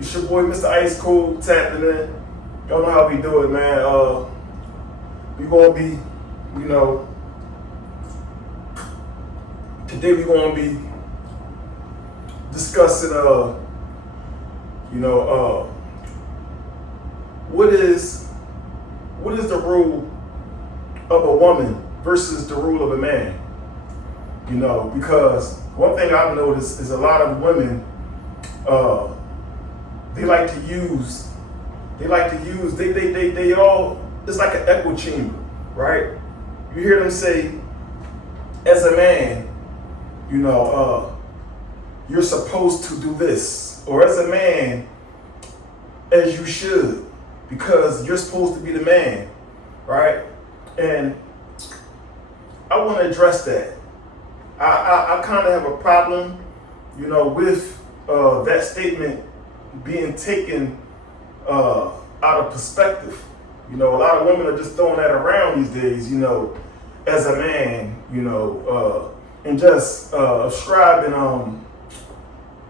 It's your boy, Mr. Ice Cold, tapping in. Y'all know how we do it, man. We gonna be, you know, today we gonna be discussing, what is the role of a woman versus the role of a man? You know, because one thing I've noticed is a lot of women, they all, it's like an echo chamber, right? You hear them say, as a man, you know, you're supposed to do this, or as a man, as you should, because you're supposed to be the man, right? And I want to address that. I kind of have a problem, you know, with that statement being taken out of perspective. You know, a lot of women are just throwing that around these days, you know, as a man, you know, and just ascribing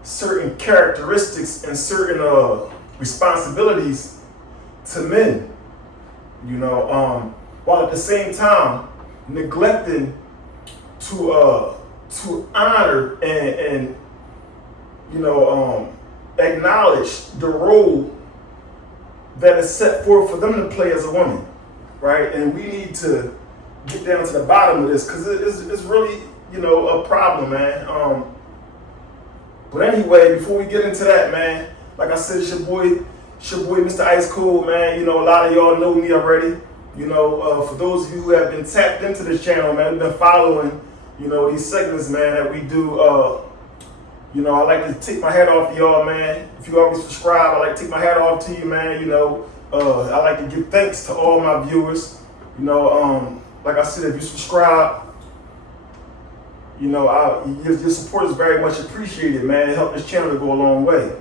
certain characteristics and certain responsibilities to men, you know, while at the same time neglecting to honor and you know, acknowledge the role that is set forth for them to play as a woman, right? And we need to get down to the bottom of this, because it's really, you know, a problem, man. But anyway, before we get into that, man, like I said, it's your boy, Mr. Ice Cold, man. You know, a lot of y'all know me already. You know, for those of you who have been tapped into this channel, man, been following, you know, these segments, man, that we do. You know, I like to take my hat off to y'all, man. If you already subscribe, I like to take my hat off to you, man. You know, I like to give thanks to all my viewers. You know, like I said, if you subscribe, you know, your support is very much appreciated, man. It helps this channel to go a long way.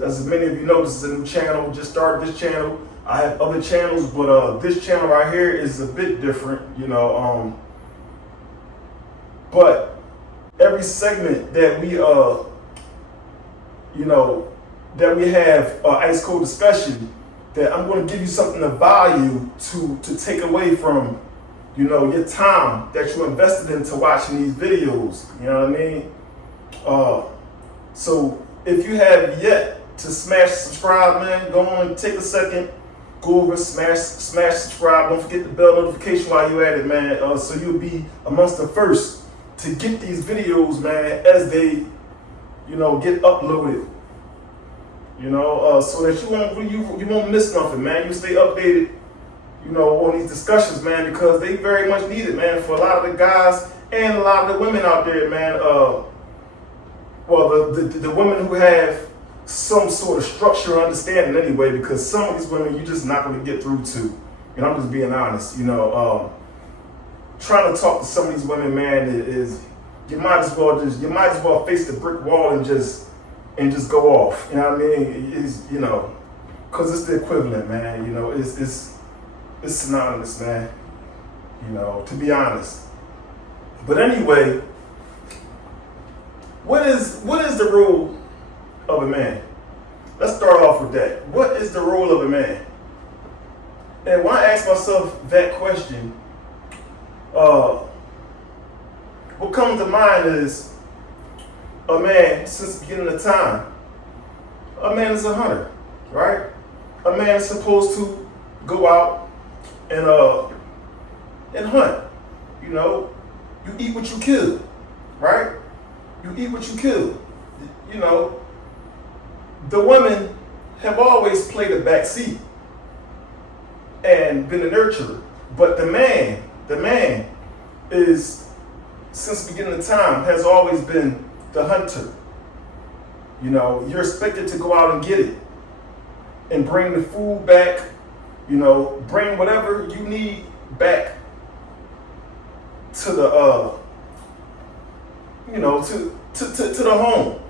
As many of you know, this is a new channel. Just started this channel. I have other channels, but this channel right here is a bit different, you know. But every segment that we, you know, that we have Ice Cold discussion, that I'm going to give you something of value to take away from, you know, your time that you invested into watching these videos. You know what I mean? So if you have yet to smash subscribe, man, go on and take a second, go over, smash subscribe. Don't forget the bell notification while you're at it, man. So you'll be amongst the first to get these videos, man, as they, you know, get uploaded. You know, so that you won't miss nothing, man. You stay updated, you know, on these discussions, man, because they very much need it, man, for a lot of the guys and a lot of the women out there, man. Well, the women who have some sort of structure or understanding anyway, because some of these women you're just not going to get through to. And I'm just being honest, you know. Trying to talk to some of these women, man, is you might as well face the brick wall and just go off. You know what I mean? It's, you know, because it's the equivalent, man. You know, it's synonymous, man. You know, to be honest. But anyway, what is the role of a man? Let's start off with that. What is the role of a man? And when I ask myself that question, what comes to mind is a man, since the beginning of time, a man is a hunter, right? A man is supposed to go out and hunt. You know, you eat what you kill, right? You eat what you kill. You know, the women have always played a back seat and been a nurturer, but the man is, since the beginning of time, has always been the hunter. You know, you're expected to go out and get it and bring the food back, you know, bring whatever you need back to the, you know, to the home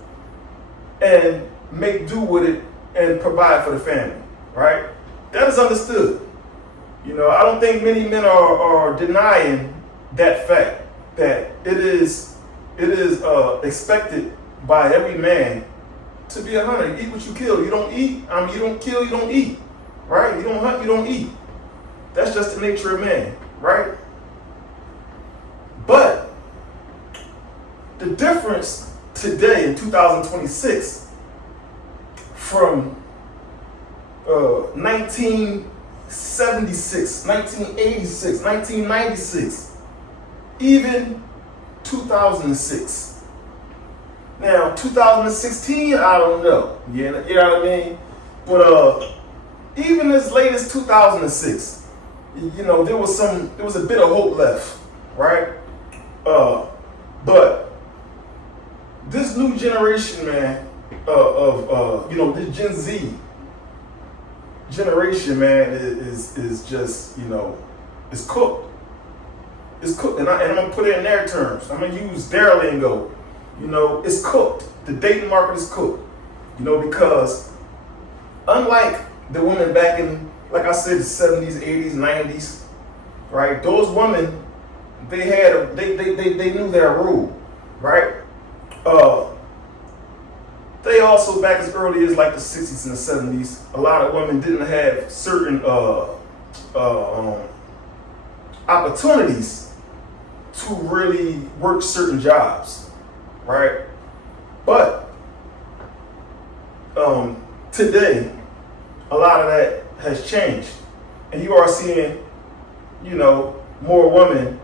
and make do with it and provide for the family, right? That is understood. You know, I don't think many men are denying that fact, that it is expected by every man to be a hunter. You eat what you kill. You don't eat. You don't kill. You don't eat. Right? You don't hunt. You don't eat. That's just the nature of man. Right? But the difference today in 2026 from 1976, 1986, 1996, even 2006. Now, 2016, I don't know. You know what I mean? But even as late as 2006, there was a bit of hope left, right? But this new generation, man, the Gen Z generation, man, is just, it's cooked. It's cooked, and I'm gonna put it in their terms. I'm gonna use their lingo. It's cooked. The dating market is cooked. Because unlike the women back in, like I said, the 70s, 80s, 90s, right? Those women, they knew their rule, right? They also, back as early as like the 60s and the 70s, a lot of women didn't have certain opportunities to really work certain jobs, right? But today, a lot of that has changed, and you are seeing, more women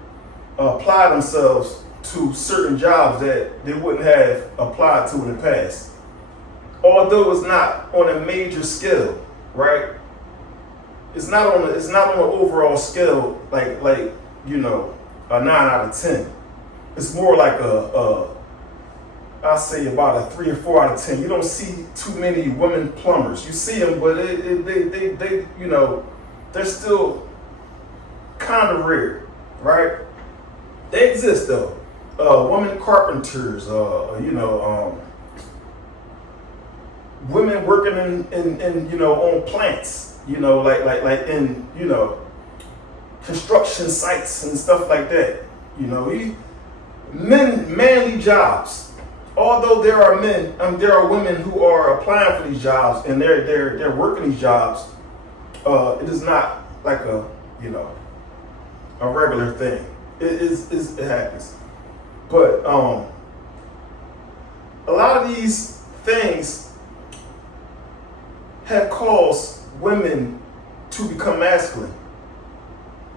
apply themselves to certain jobs that they wouldn't have applied to in the past. Although it's not on a major scale, right? It's not on an overall scale like a 9 out of 10. It's more like I'll say about a 3 or 4 out of 10. You don't see too many women plumbers. You see them, but they're still kind of rare, right? They exist though. Women carpenters, women working in on plants, like in construction sites and stuff like that. Manly jobs. Although there are women who are applying for these jobs and they're working these jobs. It is not like a regular thing. It happens, but a lot of these things have caused women to become masculine.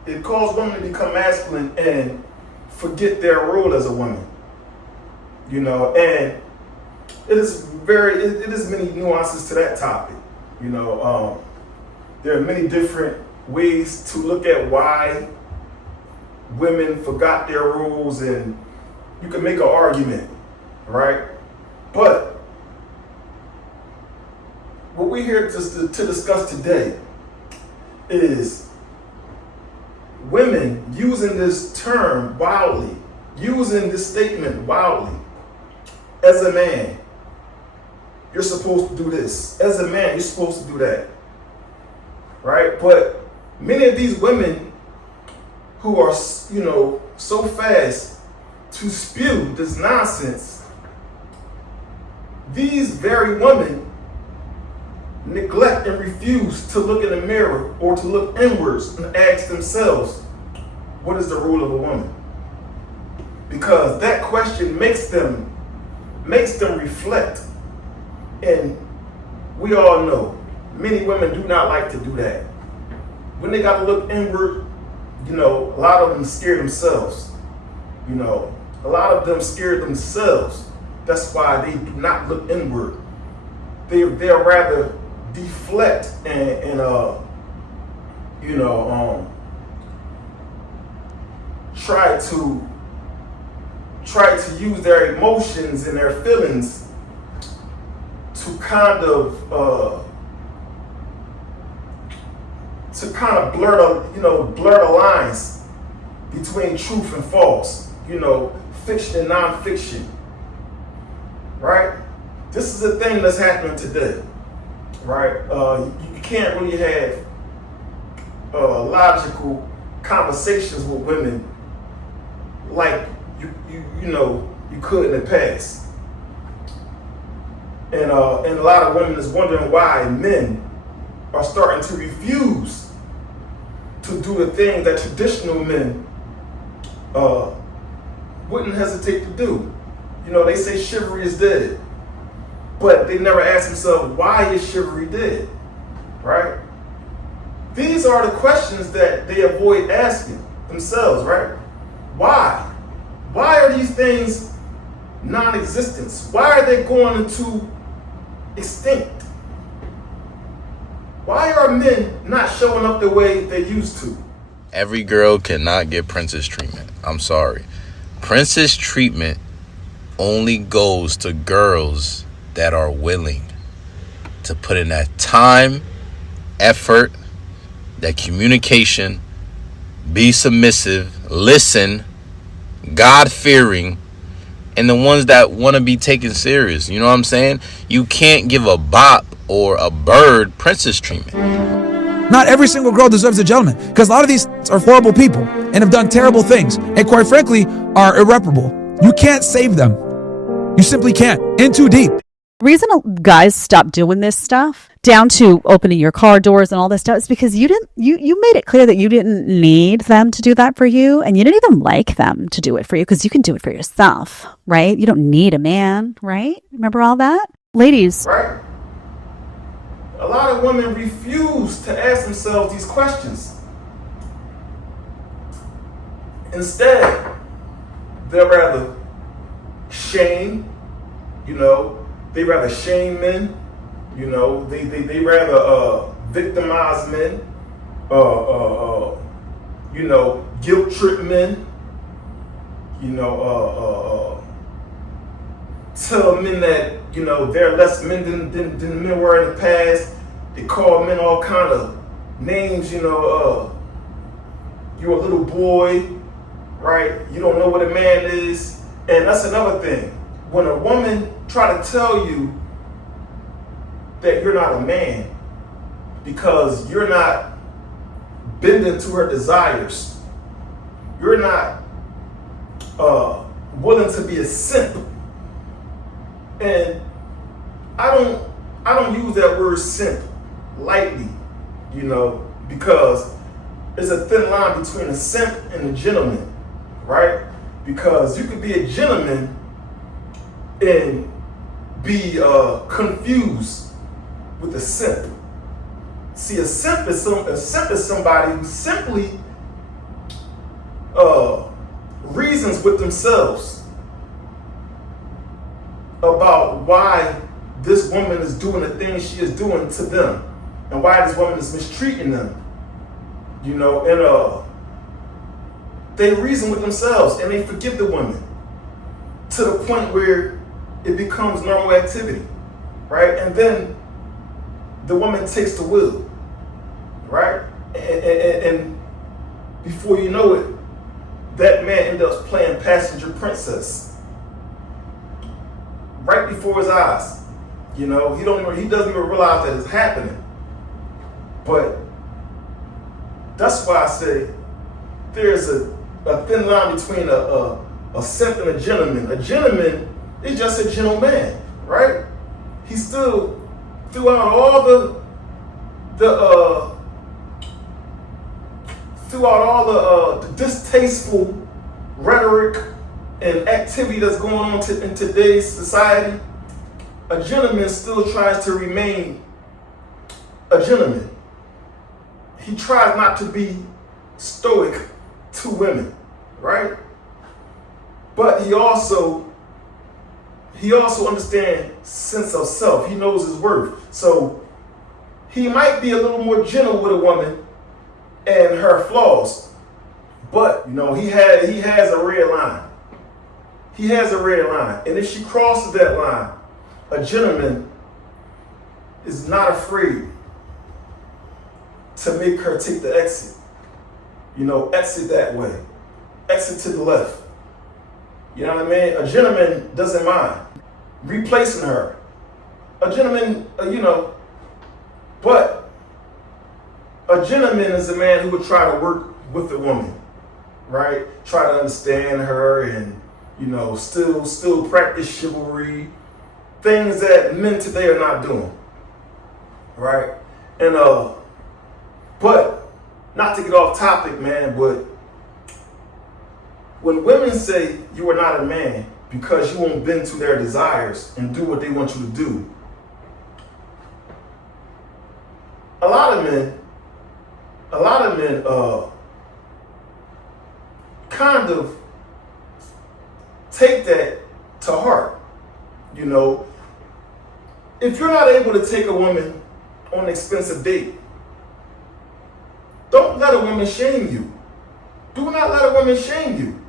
It caused women to become masculine and forget their role as a woman. And it is many nuances to that topic. There are many different ways to look at why women forgot their roles, and you can make an argument, right? But what we're here to discuss today is women using this term wildly, using this statement wildly. As a man, you're supposed to do this. As a man, you're supposed to do that. Right? But many of these women who are, so fast to spew this nonsense, these very women neglect and refuse to look in the mirror or to look inwards and ask themselves, what is the role of a woman? Because that question makes them reflect. And we all know many women do not like to do that. When they got to look inward, a lot of them scare themselves. A lot of them scare themselves. That's why they do not look inward. They'll rather deflect and try to use their emotions and their feelings to kind of blur the lines between truth and false, fiction and nonfiction, right? This is a thing that's happening today, right? You can't really have logical conversations with women like you could in the past. And a lot of women is wondering why men are starting to refuse to do the thing that traditional men wouldn't hesitate to do. You know, they say chivalry is dead, but they never ask themselves, why is chivalry dead, right? These are the questions that they avoid asking themselves, right? Why? Why are these things non-existent? Why are they going into extinct? Why are men not showing up the way they used to? Every girl cannot get princess treatment. I'm sorry. Princess treatment only goes to girls that are willing to put in that time, effort, that communication, be submissive, listen, God-fearing, and the ones that want to be taken serious. You know what I'm saying? You can't give a bop or a bird princess treatment. Not every single girl deserves a gentleman, because a lot of these are horrible people and have done terrible things, and quite frankly are irreparable. You can't save them. You simply can't. In too deep. The reason guys stop doing this stuff, down to opening your car doors and all this stuff, is because you made it clear that you didn't need them to do that for you, and you didn't even like them to do it for you, because you can do it for yourself, right? You don't need a man, right? Remember all that? Ladies. Right? A lot of women refuse to ask themselves these questions. Instead, they'll rather shame, they rather shame men, they rather victimize men, guilt trip men, tell men that, they're less men than men were in the past. They call men all kind of names, you're a little boy, right? You don't know what a man is. And that's another thing. When a woman try to tell you that you're not a man because you're not bending to her desires, you're not willing to be a simp. And I don't use that word simp lightly, because there's a thin line between a simp and a gentleman, right? Because you could be a gentleman and be confused with a simp. See, a simp is somebody who simply reasons with themselves about why this woman is doing the things she is doing to them, and why this woman is mistreating them. And they reason with themselves and they forgive the woman to the point where it becomes normal activity, right? And then the woman takes the wheel, right? And before you know it, that man ends up playing passenger princess right before his eyes. He doesn't even realize that it's happening. But that's why I say there's a thin line between a simp and a gentleman. A gentleman is just a gentleman, right? He still, throughout all the distasteful rhetoric and activity that's going on in today's society, a gentleman still tries to remain a gentleman. He tries not to be stoic to women, right? But he also understands sense of self. He knows his worth. So he might be a little more gentle with a woman and her flaws. But he has a red line. He has a red line. And if she crosses that line, a gentleman is not afraid to make her take the exit. Exit that way. Exit to the left. You know what I mean? A gentleman doesn't mind replacing her. A gentleman, but a gentleman is a man who would try to work with the woman, right? Try to understand her and, still practice chivalry, things that men today are not doing, right? And but not to get off topic, man, but when women say you are not a man because you won't bend to their desires and do what they want you to do, a lot of men kind of take that to heart. You know, if you're not able to take a woman on an expensive date, don't let a woman shame you. Do not let a woman shame you.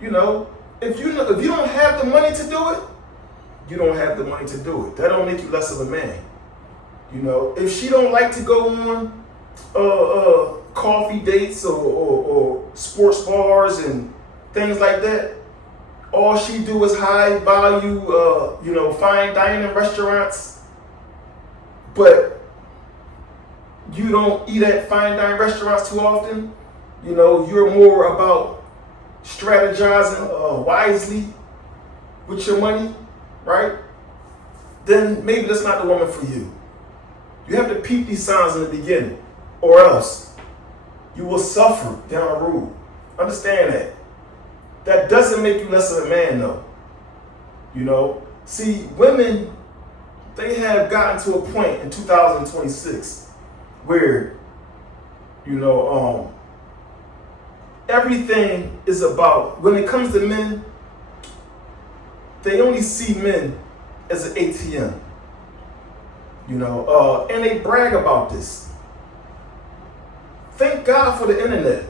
You know, if you don't have the money to do it, you don't have the money to do it. That don't make you less of a man. You know, if she don't like to go on coffee dates or sports bars and things like that, all she do is high value, fine dining restaurants, but you don't eat at fine dining restaurants too often. You know, you're more about strategizing wisely with your money, right? Then maybe that's not the woman for you. You have to peep these signs in the beginning, or else you will suffer down the road. Understand that. That doesn't make you less of a man, though. You know, see, women, they have gotten to a point in 2026 where, everything is about, when it comes to men, they only see men as an ATM. And they brag about this. Thank God for the internet.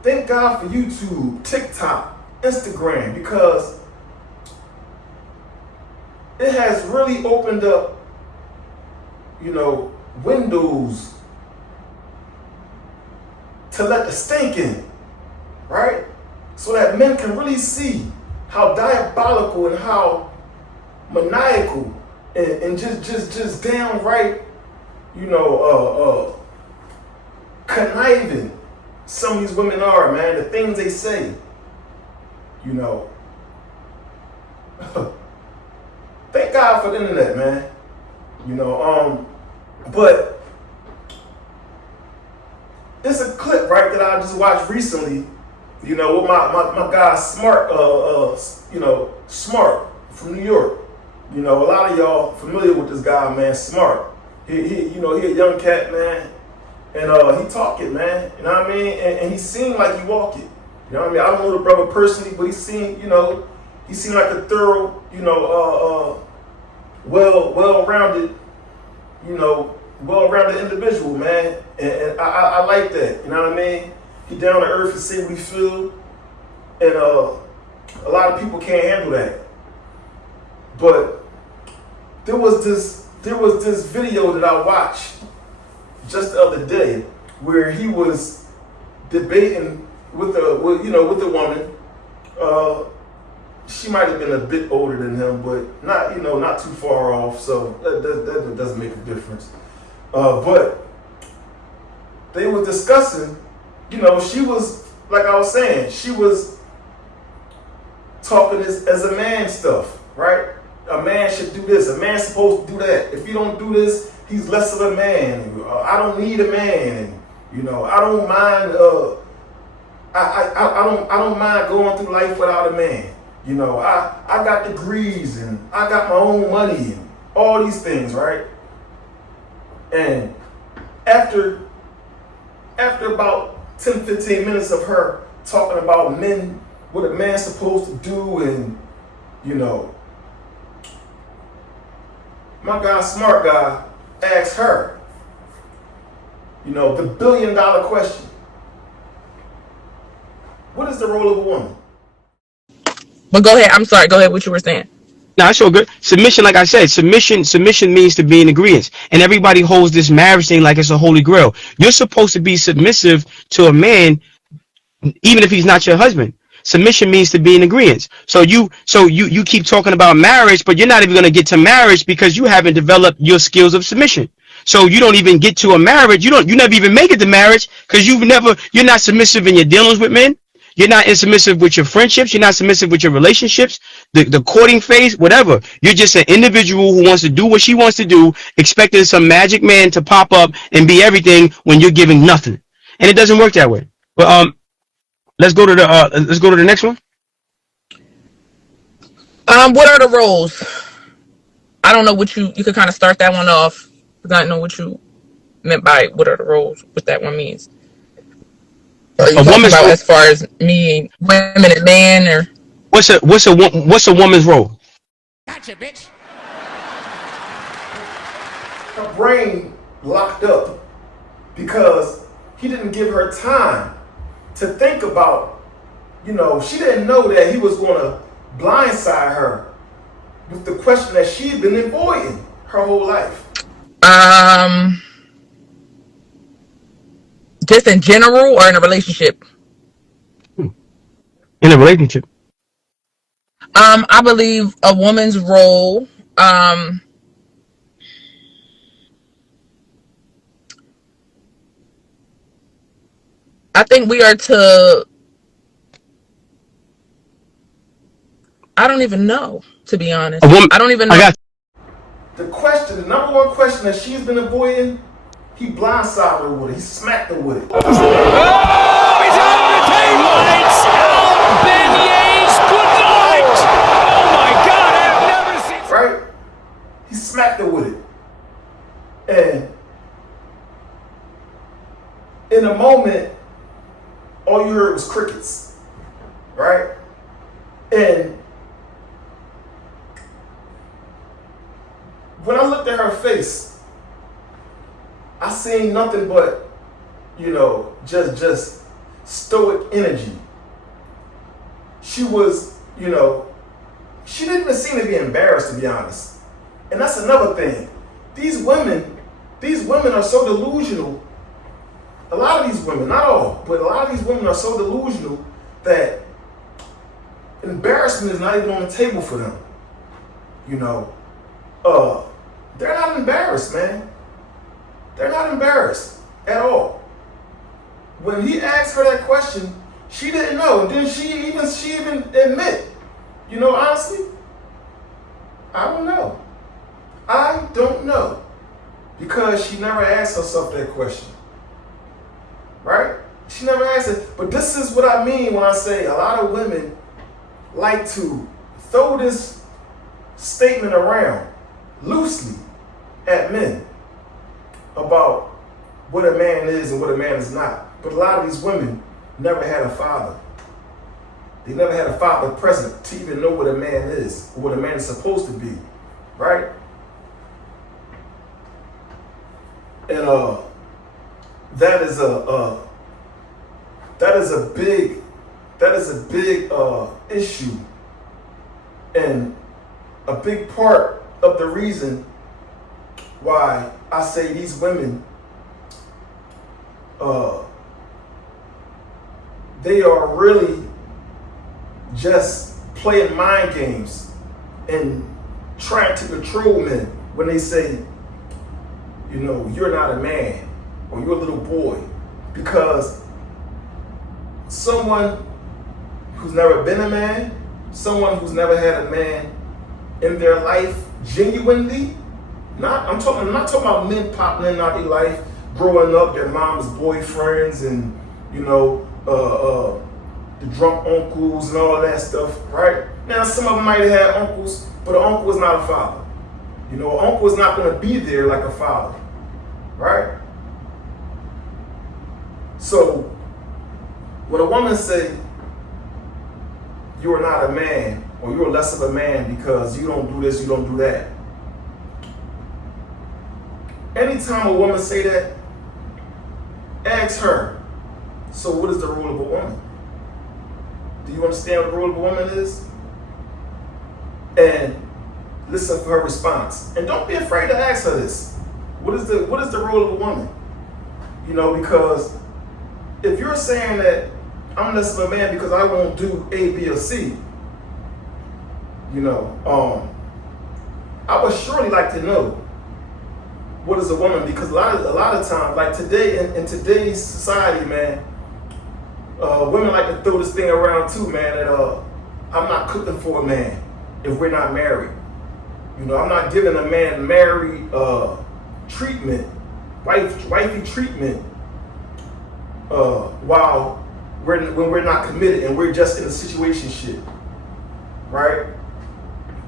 Thank God for YouTube, TikTok, Instagram, because it has really opened up, windows to let the stink in, right? So that men can really see how diabolical and how maniacal and just downright, conniving some of these women are, man. The things they say, Thank God for the internet, man. But it's a clip, right, that I just watched recently, with my guy Smart, Smart from New York. A lot of y'all familiar with this guy, man, Smart. He a young cat, man, and he talk it, man. You know what I mean? And he seemed like he walk it. You know what I mean? I don't know the brother personally, but he seemed like a thorough, well-rounded, well-rounded individual, man. And I like that. You know what I mean? He down to earth and say what he feel, and a lot of people can't handle that. But there was this video that I watched just the other day where he was debating with a woman. She might have been a bit older than him, but not too far off. So that doesn't make a difference. But they were discussing. She was, like I was saying, she was talking as a man stuff, right? A man should do this. A man's supposed to do that. If you don't do this, he's less of a man. I don't need a man. I don't mind. I don't mind going through life without a man. I got degrees and I got my own money and all these things, right? And after about 10, 15 minutes of her talking about men, what a man's supposed to do, and my guy, Smart Guy, asked her, the $1 billion question. What is the role of a woman? But go ahead. I'm sorry. Go ahead. What you were saying. No, it's all good. Submission, like I said, submission means to be in agreement. And everybody holds this marriage thing like it's a holy grail. You're supposed to be submissive to a man, even if he's not your husband. Submission means to be in agreement. So you keep talking about marriage, but you're not even going to get to marriage because you haven't developed your skills of submission. So you don't even get to a marriage. You never even make it to marriage because you're not submissive in your dealings with men. You're not submissive with your friendships. You're not submissive with your relationships, the courting phase, whatever. You're just an individual who wants to do what she wants to do, expecting some magic man to pop up and be everything when you're giving nothing. And it doesn't work that way. But let's go to the next one. What are the roles? I don't know what you could kind of start that one off because I don't know what you meant by what are the roles, what that one means. Are you talking about as far as me, women, and man, or what's a woman's role? Gotcha, bitch. Her brain locked up because he didn't give her time to think about, she didn't know that he was going to blindside her with the question that she'd been avoiding her whole life. Just in general or in a relationship? In a relationship. I believe a woman's role, I think we are to, I don't even know, to be honest. I don't even know. The number one question that she's been avoiding, he blindsided her with it. He smacked her with it. Oh, he's out of the table! Lights out, beignets, good night! Oh my God, I've never seen... Right? He smacked her with it. And in a moment, all you heard was crickets. Right? And when I looked at her face, I seen nothing but, just stoic energy. She was, she didn't even seem to be embarrassed, to be honest. And that's another thing. These women are so delusional. A lot of these women, not all, but a lot of these women are so delusional that embarrassment is not even on the table for them. They're not embarrassed, man. They're not embarrassed at all. When he asked her that question, she didn't know. And then she even admit, honestly, I don't know. I don't know. Because she never asked herself that question. Right? She never asked it. But this is what I mean when I say a lot of women like to throw this statement around loosely at men about what a man is and what a man is not. But a lot of these women never had a father. They never had a father present to even know what a man is or what a man is supposed to be, right? And that is a big issue and a big part of the reason why I say these women, they are really just playing mind games and trying to control men when they say, you're not a man or you're a little boy. Because someone who's never been a man, someone who's never had a man in their life genuinely, I'm not talking about men popping in their life, growing up, their mom's boyfriends and, the drunk uncles and all that stuff, right? Now, some of them might have had uncles, but an uncle is not a father. An uncle is not going to be there like a father, right? So, when a woman say, you're not a man, or you're less of a man because you don't do this, you don't do that. Anytime a woman say that, ask her, so what is the role of a woman? Do you understand what the role of a woman is? And listen for her response. And don't be afraid to ask her this. What is the role of a woman? Because if you're saying that I'm less of a man because I won't do A, B, or C, I would surely like to know what is a woman, because a lot of times, like today in today's society, man, Women like to throw this thing around too, man, that I'm not cooking for a man if we're not married. You know, I'm not giving a man married treatment, wifey treatment, while when we're not committed and we're just in a situationship, right?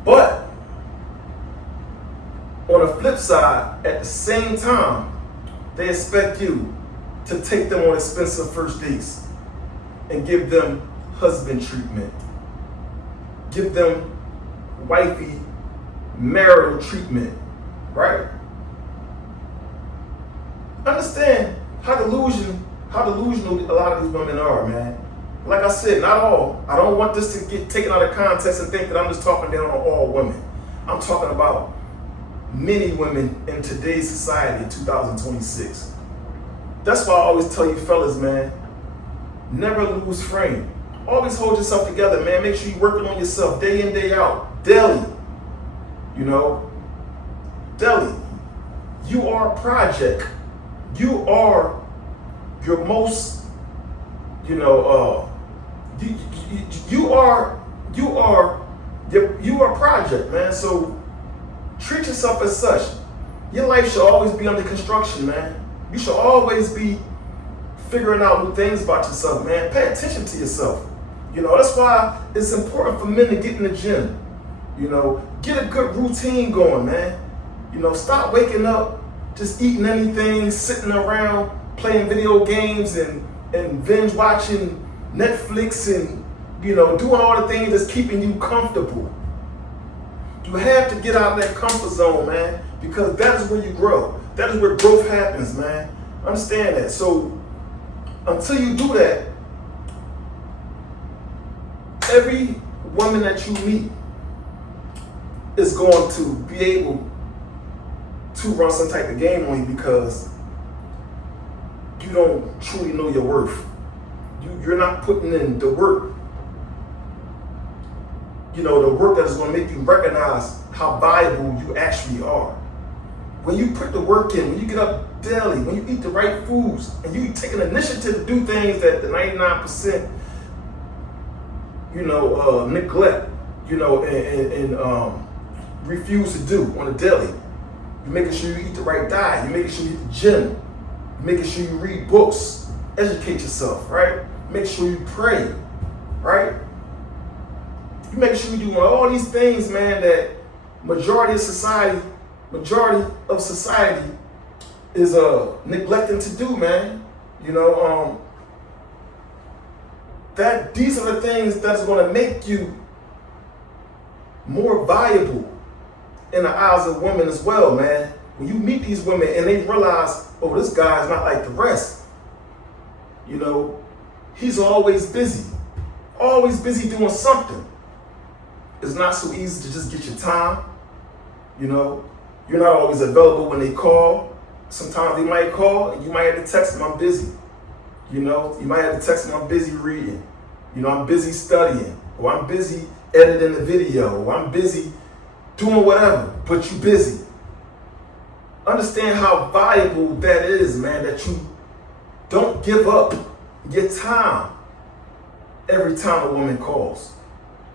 But on the flip side, at the same time, they expect you to take them on expensive first dates and give them husband treatment, give them wifey marital treatment, right? Understand how delusional a lot of these women are, man. Like I said, not all. I don't want this to get taken out of context and think that I'm just talking down on all women. I'm talking about many women in today's society in 2026. That's why I always tell you fellas, man, never lose frame. Always hold yourself together, man. Make sure you're working on yourself day in, day out, daily. You know, daily. You are a project. You are your most, you are a project, man. So treat yourself as such. Your life should always be under construction, man. You should always be figuring out new things about yourself, man. Pay attention to yourself. You know, that's why it's important for men to get in the gym. You know, get a good routine going, man. You know, stop waking up just eating anything, sitting around playing video games and binge watching Netflix and, you know, doing all the things that's keeping you comfortable. You have to get out of that comfort zone, man, because that is where you grow. That is where growth happens, man. Understand that. So until you do that, every woman that you meet is going to be able to run some type of game on you because you don't truly know your worth. You're not putting in the work. You know, the work that is going to make you recognize how valuable you actually are. When you put the work in, when you get up daily, when you eat the right foods, and you take an initiative to do things that the 99%, neglect, and refuse to do on a daily. You're making sure you eat the right diet. You're making sure you hit the gym. You're making sure you read books, educate yourself, right? Make sure you pray, right? You make sure you do all these things, man, that majority of society is neglecting to do, man. You know, that these are the things that's going to make you more valuable in the eyes of women as well, man. When you meet these women and they realize, oh, this guy is not like the rest. You know, he's always busy doing something. It's not so easy to just get your time. You know, you're not always available when they call. Sometimes they might call and you might have to text them, I'm busy. You know, you might have to text them, I'm busy reading. You know, I'm busy studying, or I'm busy editing the video, or I'm busy doing whatever, but you're busy. Understand how valuable that is, man, that you don't give up your time every time a woman calls.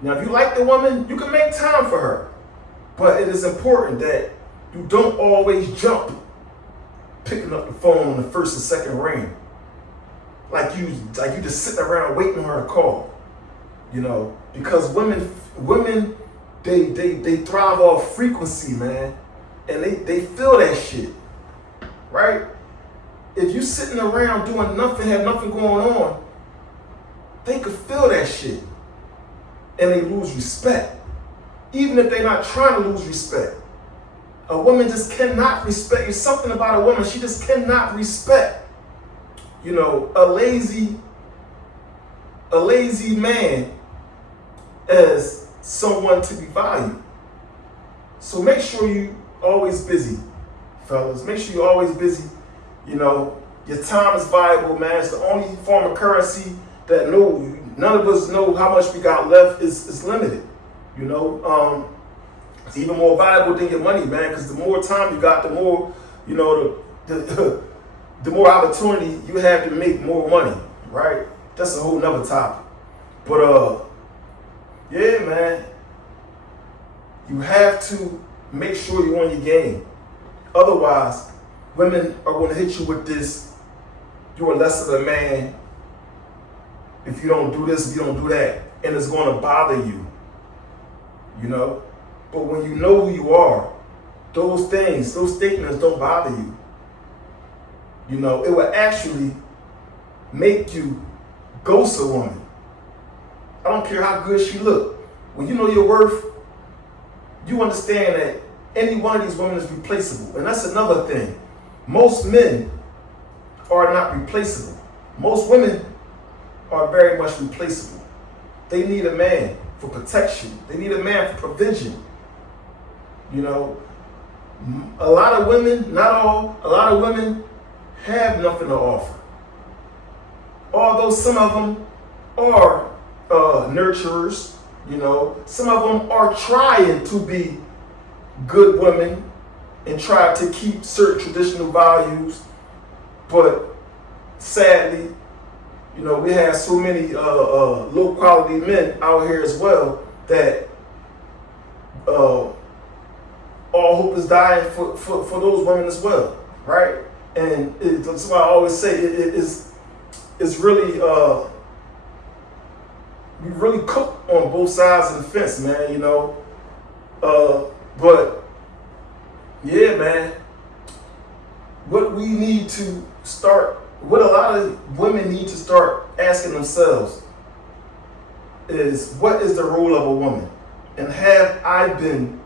Now, if you like the woman, you can make time for her, but it is important that you don't always jump picking up the phone on the first and second ring. Like you just sitting around waiting on her to call, you know, because women, they thrive off frequency, man, and they feel that shit, right? If you sitting around doing nothing, have nothing going on, they could feel that shit, and they lose respect, even if they're not trying to lose respect. A woman just cannot respect. There's something about a woman, she just cannot respect. You know, a lazy man as someone to be valued. So make sure you always busy, fellas. Make sure you're always busy. You know, your time is valuable, man. It's the only form of currency that none of us know how much we got left is limited. You know, it's even more valuable than your money, man, because the more time you got, the more, you know, the more opportunity you have to make more money, right? that's a whole nother topic. But yeah, man, you have to make sure you're on your game. Otherwise, women are going to hit you with this, you're less of a man if you don't do this, if you don't do that, and it's going to bother you, you know? But when you know who you are, those things, those statements don't bother you. You know, it will actually make you ghost a woman. I don't care how good she look. When you know your worth, you understand that any one of these women is replaceable. And that's another thing. Most men are not replaceable. Most women are very much replaceable. They need a man for protection. They need a man for provision. You know, a lot of women, not all, a lot of women have nothing to offer. Although some of them are nurturers, you know, some of them are trying to be good women and try to keep certain traditional values, but sadly, you know, we have so many low quality men out here as well that all hope is dying for those women as well, right? And that's why I always say it's really we really cook on both sides of the fence, man. You know, but yeah, man. What we need to start, what a lot of women need to start asking themselves is, what is the role of a woman? And have I been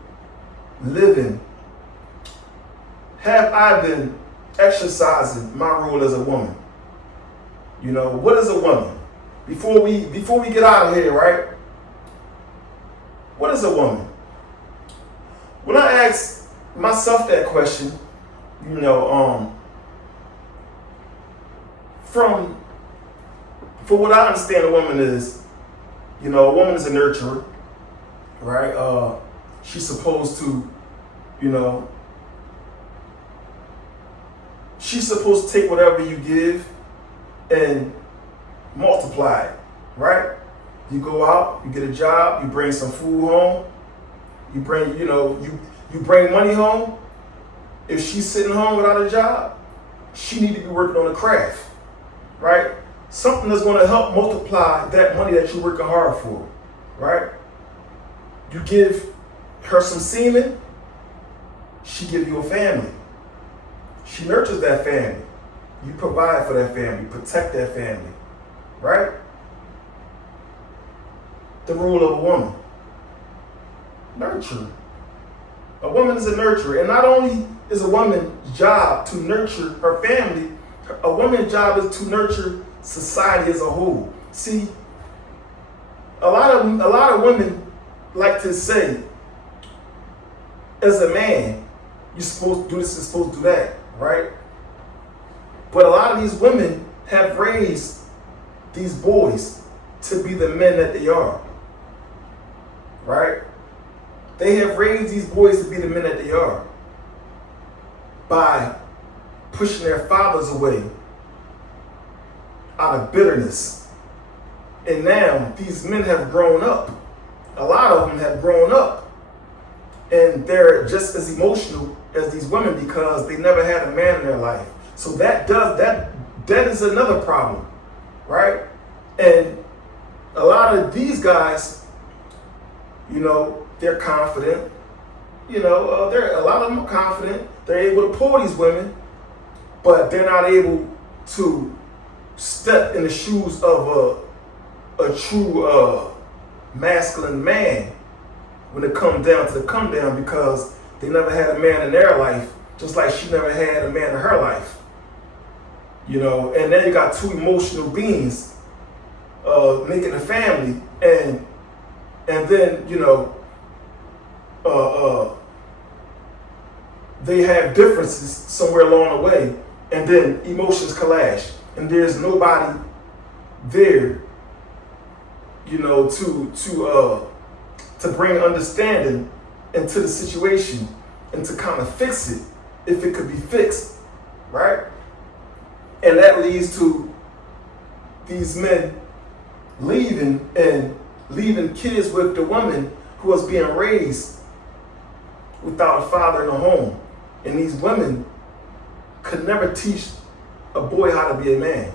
exercising my role as a woman? You know, what is a woman? Before we get out of here, right? What is a woman? When I ask myself that question, you know, for what I understand a woman is, you know, a woman is a nurturer, right? She's supposed to, you know, she's supposed to take whatever you give and multiply it, right? You go out, you get a job, you bring some food home, you bring, you know, you bring money home. If she's sitting home without a job, she need to be working on a craft, right? Something that's going to help multiply that money that you're working hard for, right? You give her some semen, she give you a family. She nurtures that family. You provide for that family, protect that family, right? The role of a woman. Nurture. A woman is a nurturer. And not only is a woman's job to nurture her family, a woman's job is to nurture society as a whole. See, a lot of women like to say, as a man, you're supposed to do this, you're supposed to do that, right? But a lot of these women have raised these boys to be the men that they are, right? They have raised these boys to be the men that they are by pushing their fathers away out of bitterness. And now these men have grown up. A lot of them have grown up. And they're just as emotional as these women because they never had a man in their life. So that is another problem, right? And a lot of these guys, you know, they're confident. You know, a lot of them are confident. They're able to pull these women, but they're not able to step in the shoes of a true masculine man when it comes down to the come down, because they never had a man in their life, just like she never had a man in her life. You know, and then you got two emotional beings making a family, and then, you know, they have differences somewhere along the way, and then emotions clash, and there's nobody there, you know, to bring understanding into the situation and to kind of fix it if it could be fixed, right? And that leads to the these men leaving kids with the woman who was being raised without a father in the home. And these women could never teach a boy how to be a man,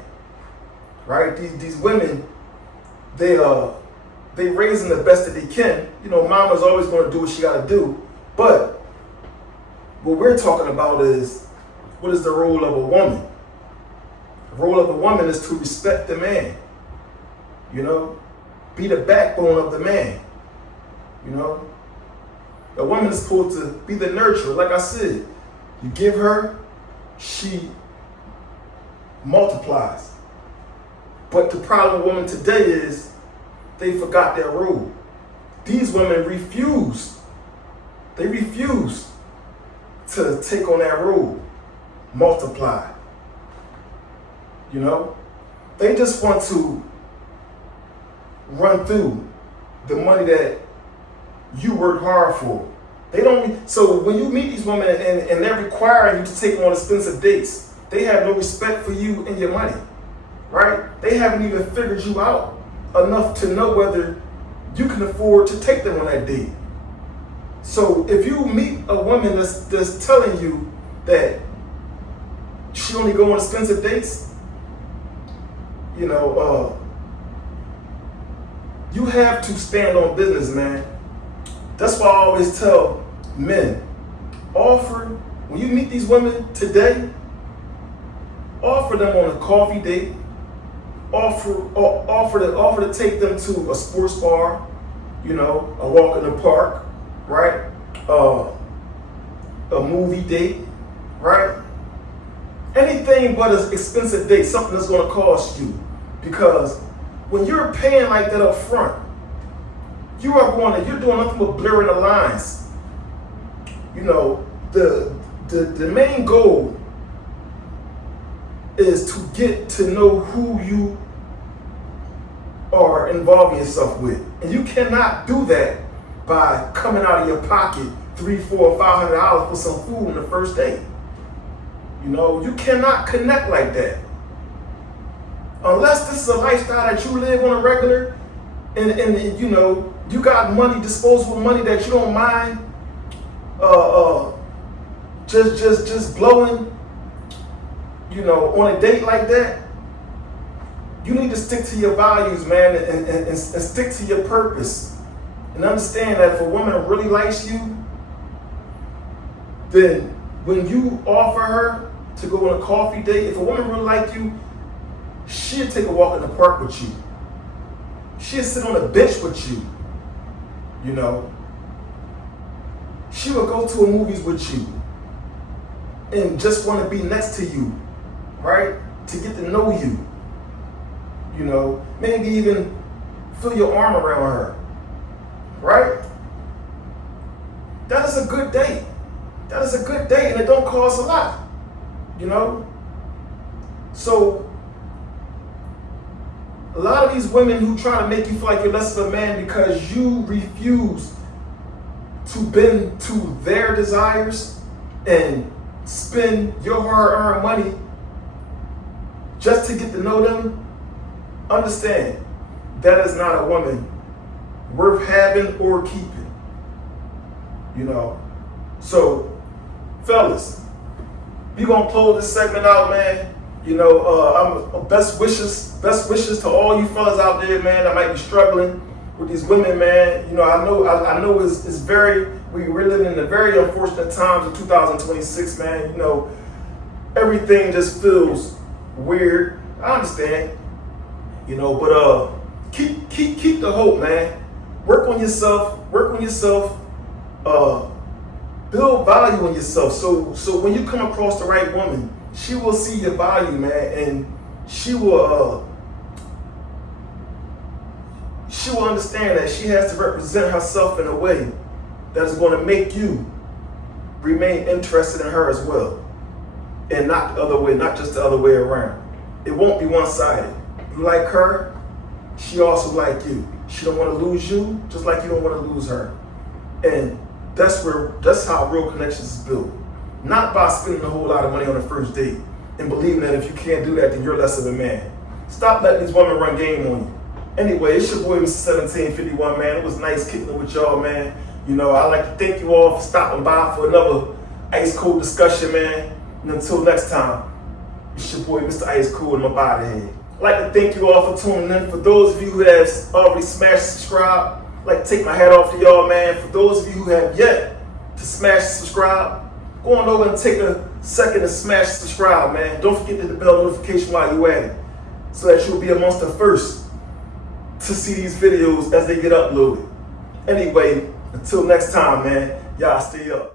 right? These women, they raising the best that they can. You know, mama's always going to do what she got to do. But what we're talking about is, what is the role of a woman? The role of a woman is to respect the man, you know, be the backbone of the man, you know. A woman is supposed to be the nurturer. Like I said, you give her, she multiplies. But the problem with women today is they forgot their role. These women refuse. They refuse to take on that role, multiply. You know, they just want to run through the money that you work hard for. They don't. So when you meet these women and they're requiring you to take them on expensive dates, they have no respect for you and your money, right? They haven't even figured you out enough to know whether you can afford to take them on that date. So if you meet a woman that's telling you that she only go on expensive dates, you know, you have to stand on business, man. That's why I always tell men, when you meet these women today, offer them on a coffee date, offer to take them to a sports bar, you know, a walk in the park, right? A movie date, right? Anything but an expensive date, something that's going to cost you. Because when you're paying like that up front, you're doing nothing but blurring the lines. You know, the main goal is to get to know who you are involving yourself with. And you cannot do that by coming out of your pocket $300, $400, $500 for some food on the first date. You know, you cannot connect like that. Unless this is a lifestyle that you live on a regular, and you know, you got money, disposable money that you don't mind just blowing, you know, on a date like that. You need to stick to your values, man, and stick to your purpose. And understand that if a woman really likes you, then when you offer her to go on a coffee date, if a woman really likes you, she'll take a walk in the park with you. She'll sit on a bench with you. You know, she will go to a movies with you and just want to be next to you, right? To get to know you. You know, maybe even feel your arm around her, right? That is a good date. That is a good date, and it don't cost a lot, you know? So, a lot of these women who try to make you feel like you're less of a man because you refuse to bend to their desires and spend your hard-earned money just to get to know them, understand that is not a woman worth having or keeping. You know? So, fellas, we gonna close this segment out, man. You know, I'm best wishes to all you fellas out there, man, that might be struggling with these women, man. You know, I know it's very, we're living in the very unfortunate times of 2026, man. You know, everything just feels weird. I understand, you know, but keep the hope, man. Work on yourself. Build value in yourself. So when you come across the right woman, she will see your value, man, and she will understand that she has to represent herself in a way that is going to make you remain interested in her as well, and not the other way, not just the other way around. It won't be one-sided. You like her, she also like you. She don't want to lose you, just like you don't want to lose her. And that's how real connections is built. Not by spending a whole lot of money on the first date and believing that if you can't do that, then you're less of a man. Stop letting these women run game on you. Anyway, it's your boy, Mr. 1751, man. It was nice kicking it with y'all, man. You know, I'd like to thank you all for stopping by for another Ice Cold discussion, man. And until next time, it's your boy, Mr. Ice Cold, and my body head. I'd like to thank you all for tuning in. For those of you who have already smashed subscribe, I'd like to take my hat off to y'all, man. For those of you who have yet to smash subscribe, go on over and take a second to smash subscribe, man. Don't forget to hit the bell notification while you're at it, so that you'll be amongst the first to see these videos as they get uploaded. Anyway, until next time, man, y'all stay up.